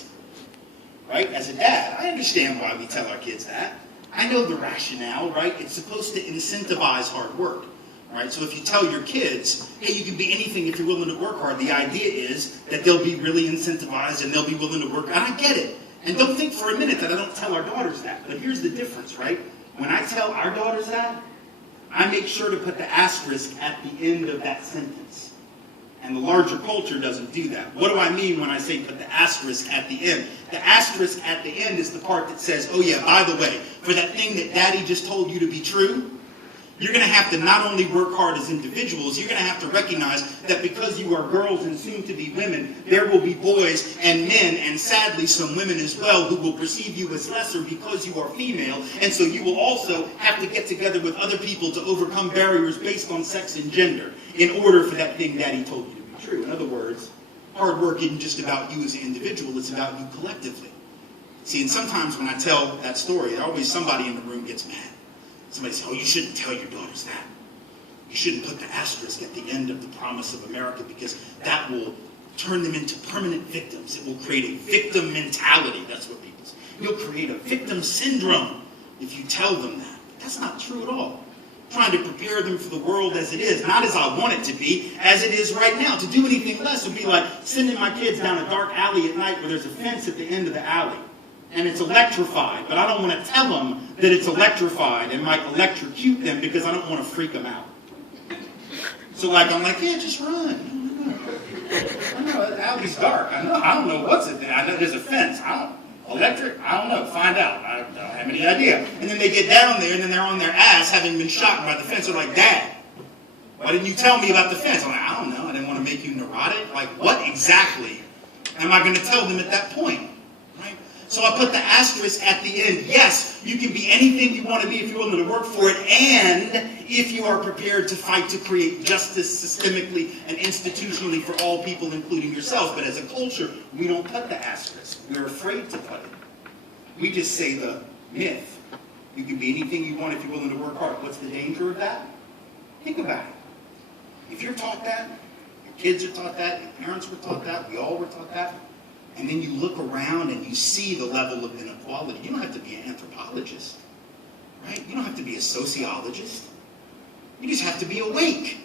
it. Right? As a dad, I understand why we tell our kids that. I know the rationale, right? It's supposed to incentivize hard work. Right? So if you tell your kids, hey, you can be anything if you're willing to work hard, the idea is that they'll be really incentivized and they'll be willing to work. And I get it. And don't think for a minute that I don't tell our daughters that. But here's the difference, right? When I tell our daughters that, I make sure to put the asterisk at the end of that sentence. And the larger culture doesn't do that. What do I mean when I say put the asterisk at the end? The asterisk at the end is the part that says, oh yeah, by the way, for that thing that daddy just told you to be true, you're going to have to not only work hard as individuals, you're going to have to recognize that because you are girls and soon to be women, there will be boys and men, and sadly some women as well, who will perceive you as lesser because you are female. And so you will also have to get together with other people to overcome barriers based on sex and gender in order for that thing daddy told you to be true. In other words, hard work isn't just about you as an individual, it's about you collectively. See, and sometimes when I tell that story, always somebody in the room gets mad. Somebody says, oh, you shouldn't tell your daughters that. You shouldn't put the asterisk at the end of the promise of America because that will turn them into permanent victims. It will create a victim mentality. That's what people say. You'll create a victim syndrome if you tell them that. But that's not true at all. Trying to prepare them for the world as it is, not as I want it to be, as it is right now. To do anything less would be like sending my kids down a dark alley at night where there's a fence at the end of the alley. And it's electrified, but I don't want to tell them that it's electrified and might electrocute them because I don't want to freak them out. So I'm like, yeah, just run. I know, the alley's dark. I don't know what's it there. I know there's a fence. Electric? I don't know. Find out. I don't have any idea. And then they get down there and then they're on their ass having been shot by the fence. They're like, Dad, why didn't you tell me about the fence? I'm like, I don't know. I didn't want to make you neurotic. Like, what exactly am I going to tell them at that point? So I put the asterisk at the end. Yes, you can be anything you want to be if you're willing to work for it, and if you are prepared to fight to create justice systemically and institutionally for all people, including yourselves. But as a culture, we don't put the asterisk. We're afraid to put it. We just say the myth. You can be anything you want if you're willing to work hard. What's the danger of that? Think about it. If you're taught that, your kids are taught that, your parents were taught that, we all were taught that, and then you look around and you see the level of inequality. You don't have to be an anthropologist, right? You don't have to be a sociologist. You just have to be awake.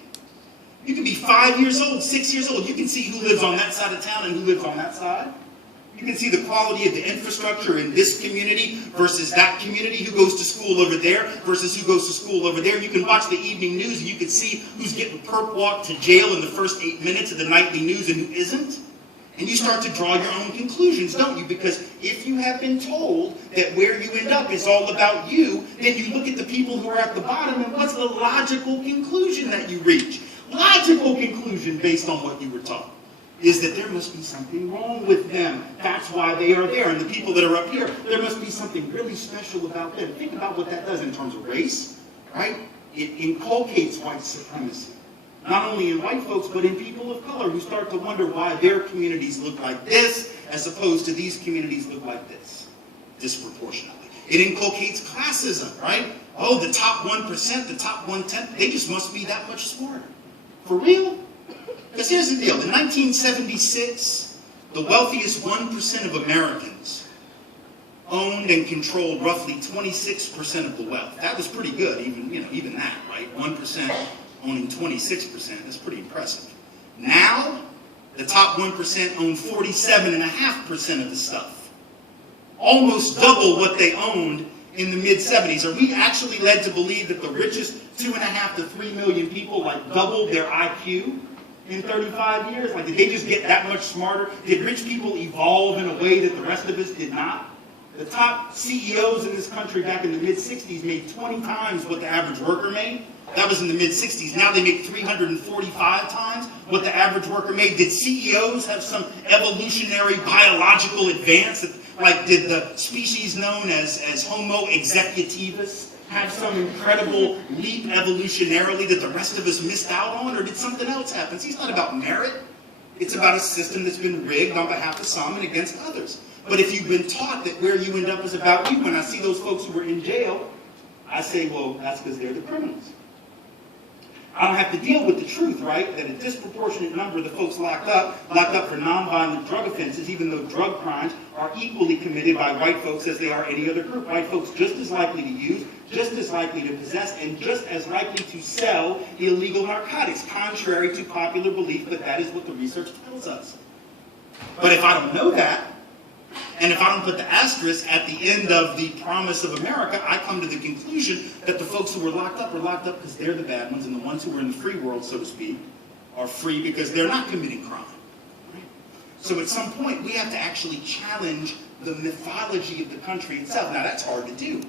You can be 5 years old, 6 years old. You can see who lives on that side of town and who lives on that side. You can see the quality of the infrastructure in this community versus that community, who goes to school over there versus who goes to school over there. You can watch the evening news and you can see who's getting perp walked to jail in the first 8 minutes of the nightly news and who isn't. And you start to draw your own conclusions, don't you? Because if you have been told that where you end up is all about you, then you look at the people who are at the bottom, and what's the logical conclusion that you reach? Logical conclusion based on what you were taught is that there must be something wrong with them. That's why they are there. And the people that are up here, there must be something really special about them. Think about what that does in terms of race, right? It inculcates white supremacy. Not only in white folks, but in people of color who start to wonder why their communities look like this as opposed to these communities look like this, disproportionately. It inculcates classism, right? Oh, the top 1%, the top 1/10, they just must be that much smarter. For real? Because here's the deal. In 1976, the wealthiest 1% of Americans owned and controlled roughly 26% of the wealth. That was pretty good, even that, right? 1% owning 26%, that's pretty impressive. Now, the top 1% own 47.5% of the stuff. Almost double what they owned in the mid-70s. Are we actually led to believe that the richest 2.5 to 3 million people doubled their IQ in 35 years? Did they just get that much smarter? Did rich people evolve in a way that the rest of us did not? The top CEOs in this country back in the mid-60s made 20 times what the average worker made. That was in the mid-60s. Now they make 345 times what the average worker made. Did CEOs have some evolutionary biological advance? Did the species known as Homo executivus have some incredible leap evolutionarily that the rest of us missed out on? Or did something else happen? See, it's not about merit. It's about a system that's been rigged on behalf of some and against others. But if you've been taught that where you end up is about you, when I see those folks who were in jail, I say, well, that's because they're the criminals. I don't have to deal with the truth, right? That a disproportionate number of the folks locked up for nonviolent drug offenses, even though drug crimes are equally committed by white folks as they are any other group. White folks just as likely to use, just as likely to possess, and just as likely to sell illegal narcotics, contrary to popular belief, but that is what the research tells us. But if I don't know that, and if I don't put the asterisk at the end of the promise of America, I come to the conclusion that the folks who were locked up because they're the bad ones, and the ones who are in the free world, so to speak, are free because they're not committing crime. Right? So at some point, we have to actually challenge the mythology of the country itself. Now, that's hard to do.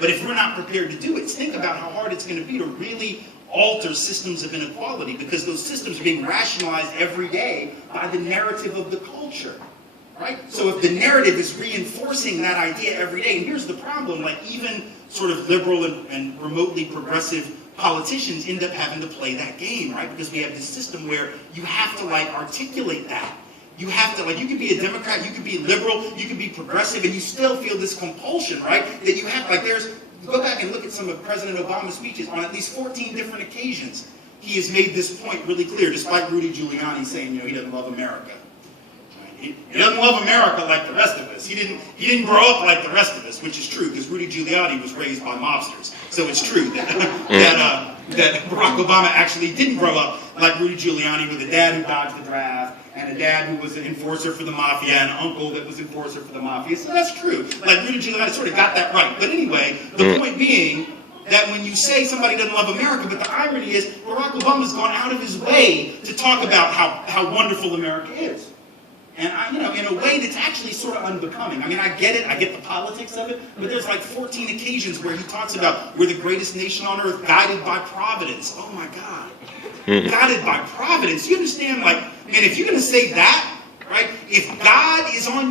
But if we're not prepared to do it, think about how hard it's going to be to really alter systems of inequality, because those systems are being rationalized every day by the narrative of the culture. Right? So if the narrative is reinforcing that idea every day, and here's the problem, like even sort of liberal and remotely progressive politicians end up having to play that game, right? Because we have this system where you have to like articulate that. You have to, like, you could be a Democrat, you could be liberal, you could be progressive, and you still feel this compulsion, right? That you have, like, go back and look at some of President Obama's speeches on at least 14 different occasions. He has made this point really clear, despite Rudy Giuliani saying, he doesn't love America. He doesn't love America like the rest of us. He didn't grow up like the rest of us, which is true, because Rudy Giuliani was raised by mobsters. So it's true that Barack Obama actually didn't grow up like Rudy Giuliani, with a dad who dodged the draft, and a dad who was an enforcer for the mafia, and an uncle that was an enforcer for the mafia. So that's true. Like, Rudy Giuliani sort of got that right. But anyway, the point being that when you say somebody doesn't love America, but the irony is Barack Obama's gone out of his way to talk about how wonderful America is. And in a way that's actually sort of unbecoming. I mean, I get it, I get the politics of it, but there's like 14 occasions where he talks about we're the greatest nation on earth, guided by providence. Oh my God. Guided by providence. You understand, like, man, if you're going to say that, right, if God is on